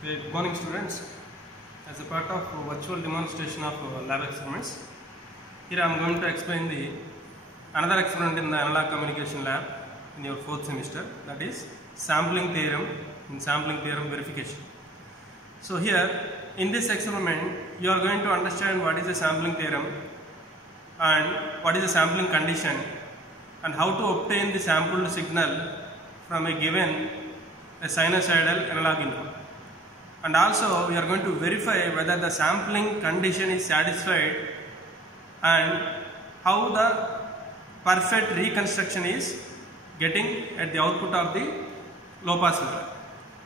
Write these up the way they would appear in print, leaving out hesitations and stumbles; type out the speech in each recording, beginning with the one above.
Okay, good morning students. As a part of virtual demonstration of lab experiments, here I am going to explain the another experiment in the analog communication lab in your 4th semester, that is sampling theorem and sampling theorem verification. So here in this experiment you are going to understand what is a sampling theorem and what is a sampling condition and how to obtain the sampled signal from a given sinusoidal analog input. And also we are going to verify whether the sampling condition is satisfied and how the perfect reconstruction is getting at the output of the low pass filter.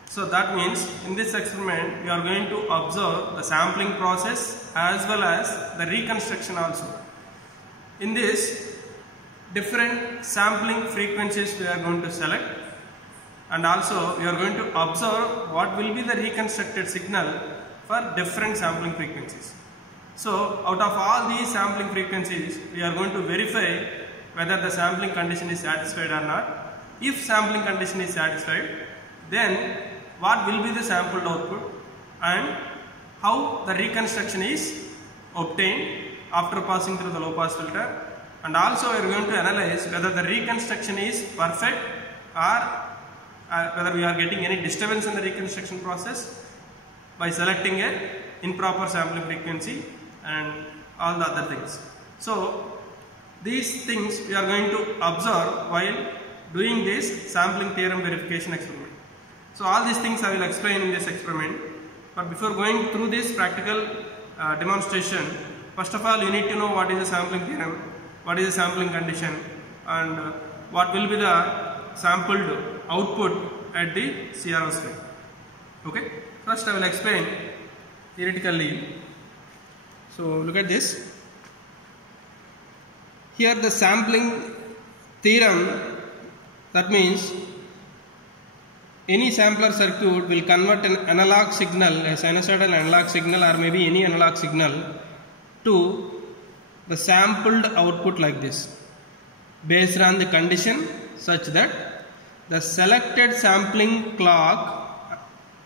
So that means in this experiment we are going to observe the sampling process as well as the reconstruction also. In this, different sampling frequencies we are going to select, and also we are going to observe what will be the reconstructed signal for different sampling frequencies. So out of all these sampling frequencies we are going to verify whether the sampling condition is satisfied or not. If sampling condition is satisfied, then what will be the sampled output and how the reconstruction is obtained after passing through the low pass filter, and also we are going to analyze whether the reconstruction is perfect or whether we are getting any disturbance in the reconstruction process by selecting a improper sampling frequency and all the other things. So these things we are going to observe while doing this sampling theorem verification experiment. So all these things I will explain in this experiment, but before going through this practical demonstration, first of all you need to know what is the sampling theorem, what is the sampling condition, and what will be the sampled output at the CRO state. Okay, first I will explain theoretically. So look at this. Here the sampling theorem, that means any sampler circuit will convert an analog signal, a sinusoidal analog signal or maybe any analog signal, to the sampled output like this, based on the condition such that the selected sampling clock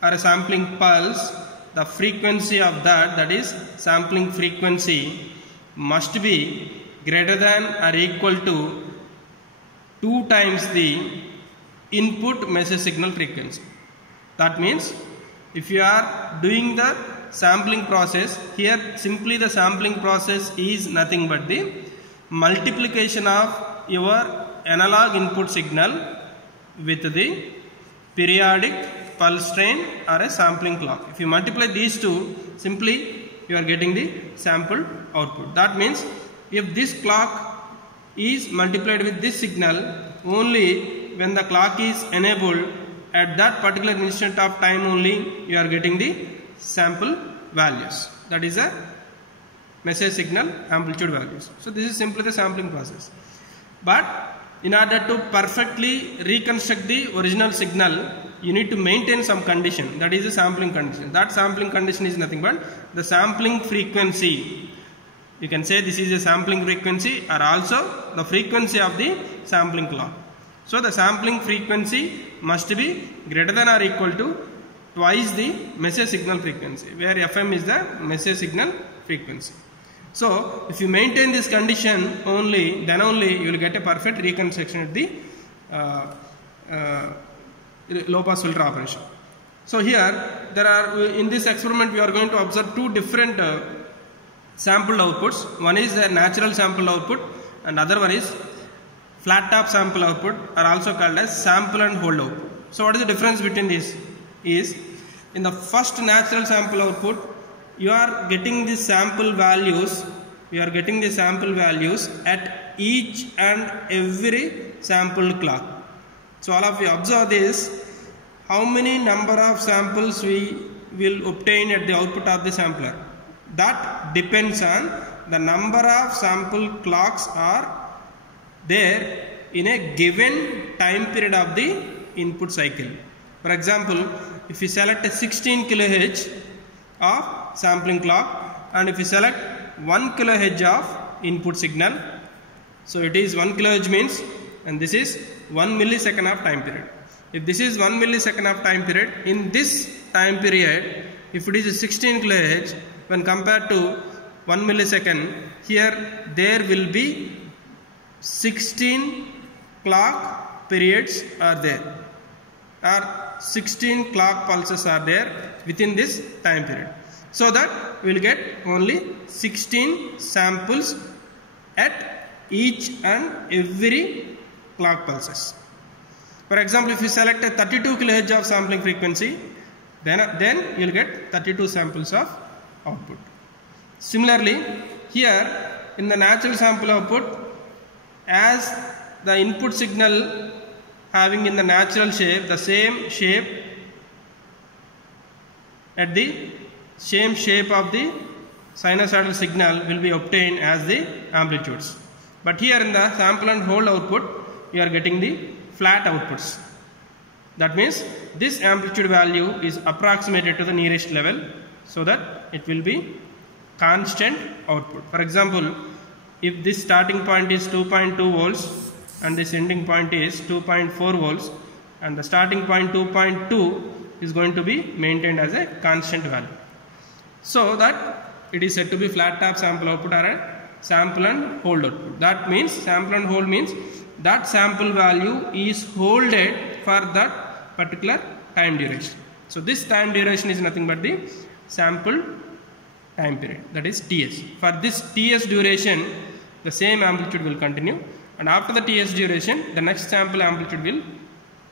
or a sampling pulse, the frequency of that is sampling frequency, must be greater than or equal to 2 times the input message signal frequency. That means if you are doing the sampling process, here simply the sampling process is nothing but the multiplication of your analog input signal with the periodic pulse train or a sampling clock. If you multiply these two, simply you are getting the sampled output. That means if this clock is multiplied with this signal, only when the clock is enabled at that particular instant of time only you are getting the sample values, that is a message signal amplitude values. So this is simply the sampling process. But in order to perfectly reconstruct the original signal, you need to maintain some condition, that is the sampling condition. That sampling condition is nothing but the sampling frequency. You can say this is a sampling frequency or also the frequency of the sampling clock. So the sampling frequency must be greater than or equal to twice the message signal frequency, where FM is the message signal frequency. So if you maintain this condition only, then only you will get a perfect reconstruction at the low pass filter operation. So here there are, in this experiment we are going to observe two different sampled outputs. One is the natural sample output and other one is flat top sample output, are also called as sample and hold output. So what is the difference between these is, in the first natural sample output you are getting the sample values, at each and every sampled clock. So all of you observe this, how many number of samples we will obtain at the output of the sampler. That depends on the number of sample clocks are there in a given time period of the input cycle. For example, if you select a 16 kHz of sampling clock and if you select 1 kHz of input signal, so it is 1 kHz means, and this is 1 millisecond of time period. If this is 1 millisecond of time period, in this time period, if it is 16 kHz, when compared to 1 millisecond, here there will be 16 clock periods are there, or 16 clock pulses are there within this time period. So that we will get only 16 samples at each and every clock pulses. For example, if you select a 32 kHz of sampling frequency, then you will get 32 samples of output. Similarly, here in the natural sample output, as the input signal having in the natural shape, the same shape at the same shape of the sinusoidal signal will be obtained as the amplitudes. But here in the sample and hold output, you are getting the flat outputs. That means this amplitude value is approximated to the nearest level, so that it will be constant output. For example, if this starting point is 2.2 volts and this ending point is 2.4 volts, and the starting point 2.2 is going to be maintained as a constant value, so that it is said to be flat top sample output or a sample and hold output. That means sample and hold means that sample value is holded for that particular time duration. So this time duration is nothing but the sample time period, that is TS. For this TS duration, the same amplitude will continue, and after the TS duration, the next sample amplitude will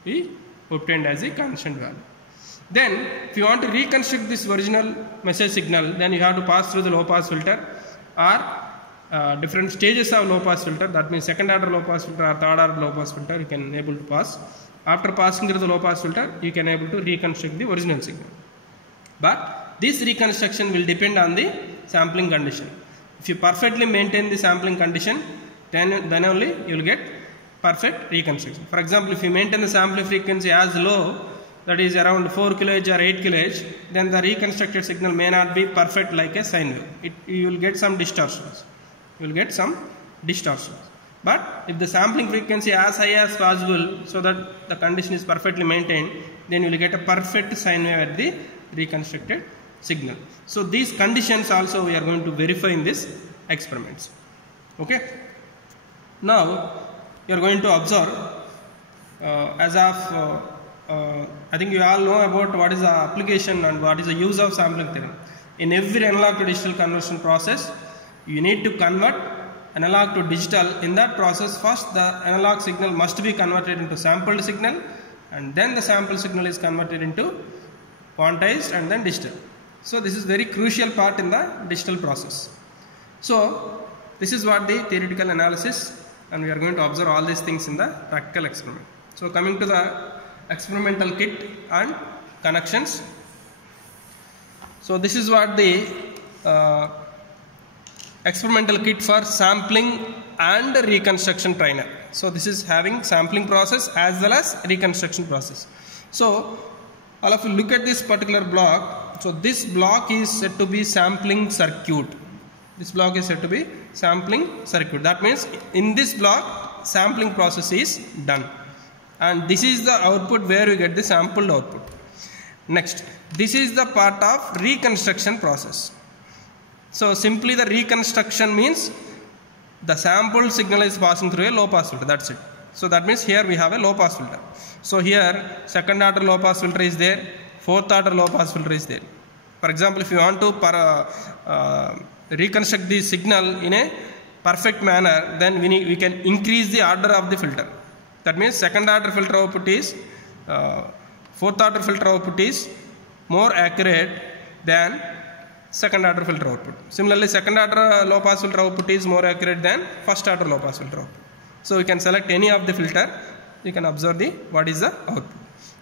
be obtained as a constant value. Then if you want to reconstruct this original message signal, then you have to pass through the low pass filter or different stages of low pass filter. That means second order low pass filter or third order low pass filter you can able to pass. After passing through the low pass filter, you can able to reconstruct the original signal. But this reconstruction will depend on the sampling condition. If you perfectly maintain the sampling condition, then only you will get perfect reconstruction. For example, if you maintain the sampling frequency as low, that is around 4 kHz or 8 kHz, then the reconstructed signal may not be perfect like a sine wave. You will get some distortions. But if the sampling frequency as high as possible, so that the condition is perfectly maintained, then you will get a perfect sine wave at the reconstructed signal. So these conditions also we are going to verify in this experiments. Okay. Now you are going to observe I think you all know about what is the application and what is the use of sampling theory. In every analog to digital conversion process, you need to convert analog to digital. In that process, first the analog signal must be converted into sampled signal, and then the sample signal is converted into quantized and then digital. So this is very crucial part in the digital process. So this is what the theoretical analysis, and we are going to observe all these things in the practical experiment. So coming to the experimental kit and connections. So this is what the experimental kit for sampling and reconstruction trainer. So this is having sampling process as well as reconstruction process. So all of you look at this particular block. So this block is said to be sampling circuit. This block is said to be sampling circuit. That means in this block sampling process is done, and this is the output where we get the sampled output. Next, this is the part of reconstruction process. So simply the reconstruction means the sampled signal is passing through a low pass filter, that's it. So that means here we have a low pass filter. So here second order low pass filter is there, fourth order low pass filter is there. For example, if you want to reconstruct the signal in a perfect manner, then we can increase the order of the filter. That means second order filter output is, fourth order filter output is more accurate than second order filter output. Similarly, second order low pass filter output is more accurate than first order low pass filter output. So we can select any of the filter, you can observe what is the output.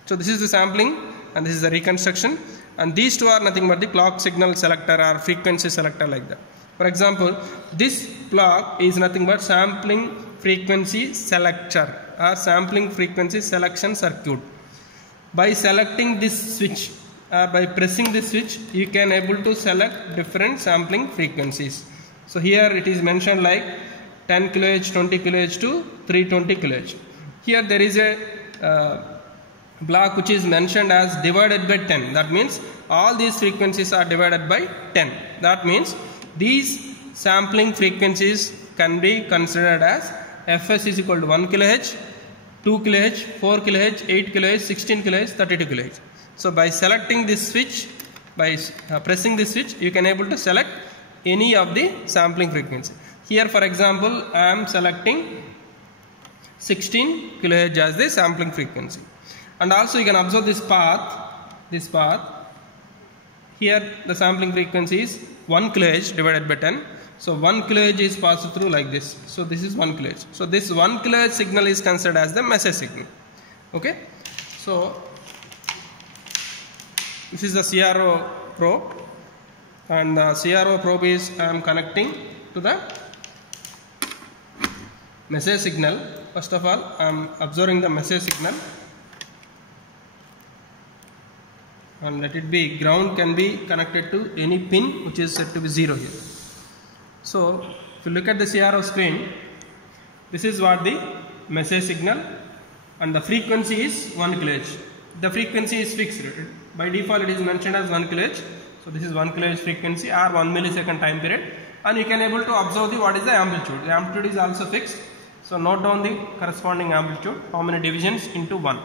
So this is the sampling and this is the reconstruction, and these two are nothing but the clock signal selector or frequency selector, like that. For example, this block is nothing but sampling frequency selector or sampling frequency selection circuit. By selecting this switch or by pressing this switch, you can able to select different sampling frequencies. So here it is mentioned like 10 kHz, 20 kHz to 320 kHz. Here there is a block which is mentioned as divided by 10. That means all these frequencies are divided by 10. That means these sampling frequencies can be considered as Fs is equal to 1 kHz, 2 kHz, 4 kHz, 8 kHz, 16 kHz, 32 kHz. So by selecting this switch, by pressing this switch, you can able to select any of the sampling frequency. Here for example, I am selecting 16 kHz as the sampling frequency. And also you can observe this path. Here the sampling frequency is 1 kHz divided by 10. So 1 kHz is passed through like this. So this is 1 kHz. So this 1 kHz signal is considered as the message signal. Okay. So this is the CRO probe, and the CRO probe is I am connecting to the message signal. First of all, I am observing the message signal, and let it be ground can be connected to any pin which is set to be 0 here. So if you look at the CRO screen, this is what the message signal, and the frequency is 1 kHz. The frequency is fixed. By default it is mentioned as 1 kHz. So this is 1 kHz frequency or 1 millisecond time period, and you can able to observe what is the amplitude. The amplitude is also fixed. So note down the corresponding amplitude, how many divisions into 1.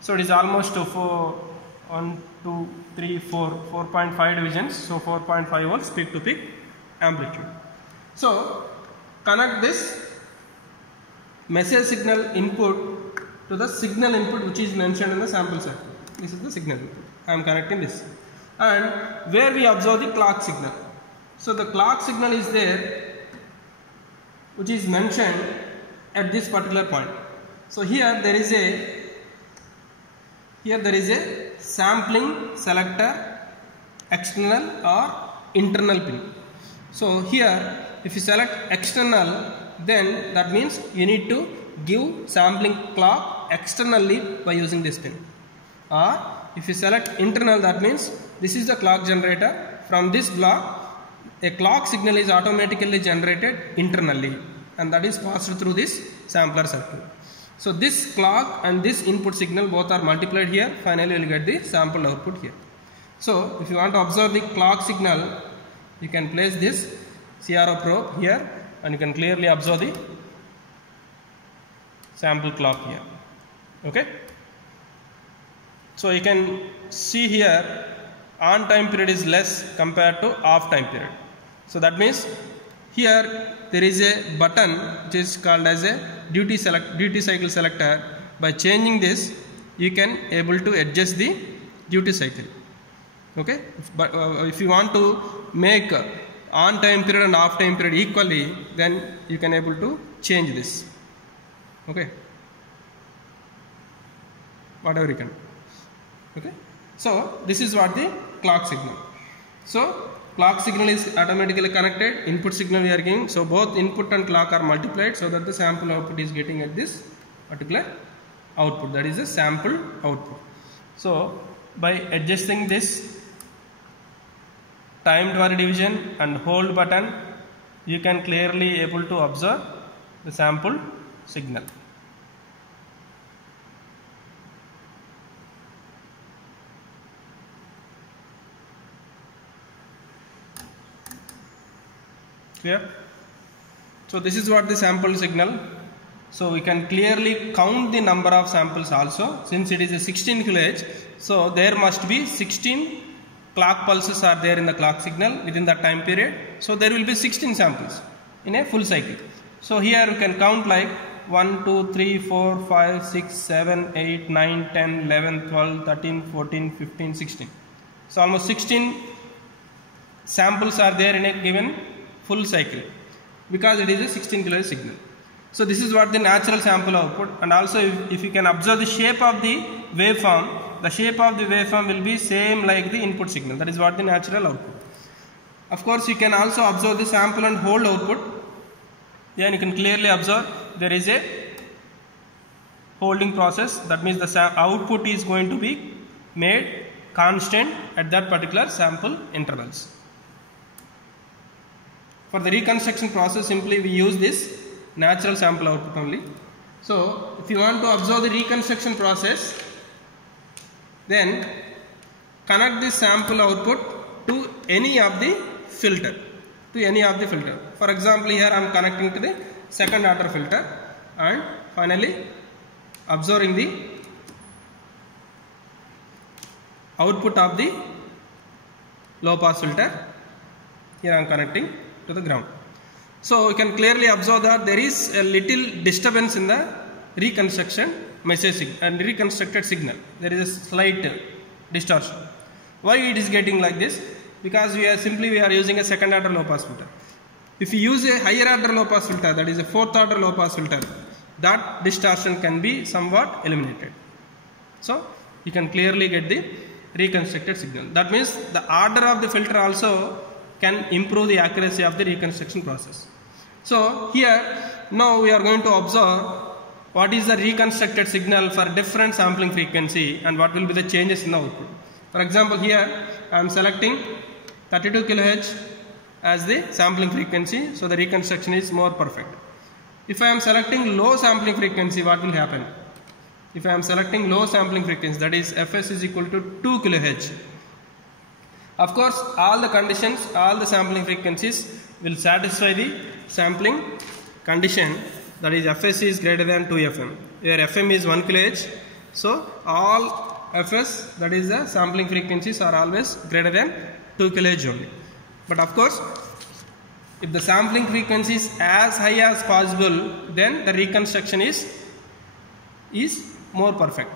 So it is almost 4.5 divisions. So 4.5 volts peak to peak amplitude. So connect this message signal input to the signal input which is mentioned in the sample circuit. This is the signal input. I am connecting this, and where we observe the clock signal. So the clock signal is there, which is mentioned at this particular point. So here there is a sampling selector, external or internal pin. So here if you select external, then that means you need to give sampling clock externally by using this pin. Or if you select internal, that means this is the clock generator. From this block, a clock signal is automatically generated internally, and that is passed through this sampler circuit. So this clock and this input signal both are multiplied here. Finally, you will get the sample output here. So if you want to observe the clock signal, you can place this CRO probe here, and you can clearly observe the sample clock here. Okay. So you can see here on time period is less compared to off time period. So that means here there is a button which is called as a duty cycle selector. By changing this, you can able to adjust the duty cycle. Okay. But if you want to make on time period and off time period equally, then you can able to change this. Okay. Whatever you can. Okay. So this is what the clock signal. So clock signal is automatically connected, input signal we are giving. So both input and clock are multiplied so that the sample output is getting at this particular output, that is the sample output. So by adjusting this time vary division and hold button, you can clearly able to observe the sample signal. Clear? So this is what the sample signal. So we can clearly count the number of samples also, since it is a 16 kHz. So there must be 16 clock pulses are there in the clock signal within that time period. So there will be 16 samples in a full cycle. So here you can count like 1, 2, 3, 4, 5, 6, 7, 8, 9, 10, 11, 12, 13, 14, 15, 16. So almost 16 samples are there in a given full cycle, because it is a 16 kHz signal. So this is what the natural sample output, and also if you can observe the shape of the waveform, the shape of the waveform will be same like the input signal. That is what the natural output. Of course, you can also observe the sample and hold output. Then you can clearly observe there is a holding process. That means the output is going to be made constant at that particular sample intervals. For the reconstruction process, simply we use this natural sample output only. So if you want to observe the reconstruction process, Then connect this sample output to any of the filter. For example, here I am connecting to the second order filter, and finally observing the output of the low pass filter. Here I am connecting to the ground. So you can clearly observe that there is a little disturbance in the reconstruction message and reconstructed signal. There is a slight distortion. Why it is getting like this? Because we are using a second order low pass filter. If you use a higher order low pass filter, that is a fourth order low pass filter, that distortion can be somewhat eliminated. So you can clearly get the reconstructed signal. That means the order of the filter also can improve the accuracy of the reconstruction process. So here now we are going to observe what is the reconstructed signal for different sampling frequency and what will be the changes in the output. For example, here I am selecting 32 kHz as the sampling frequency, so the reconstruction is more perfect. If I am selecting low sampling frequency, what will happen? If I am selecting low sampling frequency, that is Fs is equal to 2 kHz. Of course, all the conditions, all the sampling frequencies will satisfy the sampling condition, that is Fs is greater than 2 Fm, where Fm is 1 kHz. So all Fs, that is the sampling frequencies, are always greater than 2 kHz only. But of course, if the sampling frequency is as high as possible, then the reconstruction is more perfect.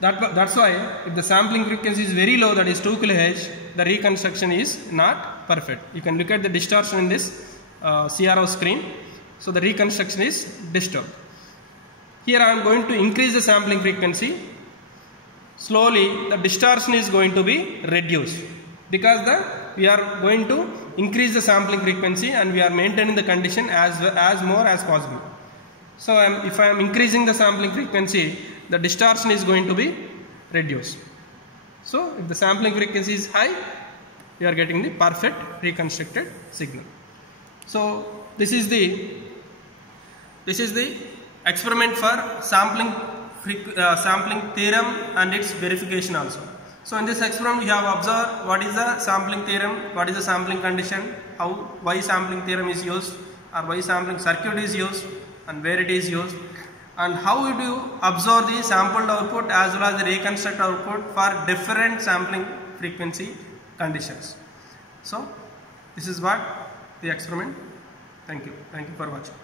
That's why if the sampling frequency is very low, that is 2 kHz, the reconstruction is not perfect. You can look at the distortion in this CRO screen. So the reconstruction is disturbed. Here I am going to increase the sampling frequency. Slowly the distortion is going to be reduced, because we are going to increase the sampling frequency and we are maintaining the condition as more as possible. So if I am increasing the sampling frequency, the distortion is going to be reduced. So if the sampling frequency is high, you are getting the perfect reconstructed signal. So this is the experiment for sampling theorem and its verification also. So in this experiment we have observed what is the sampling theorem, what is the sampling condition, why sampling theorem is used, or why sampling circuit is used and where it is used, and how would you observe the sampled output as well as the reconstructed output for different sampling frequency conditions. So this is what the experiment. Thank you for watching.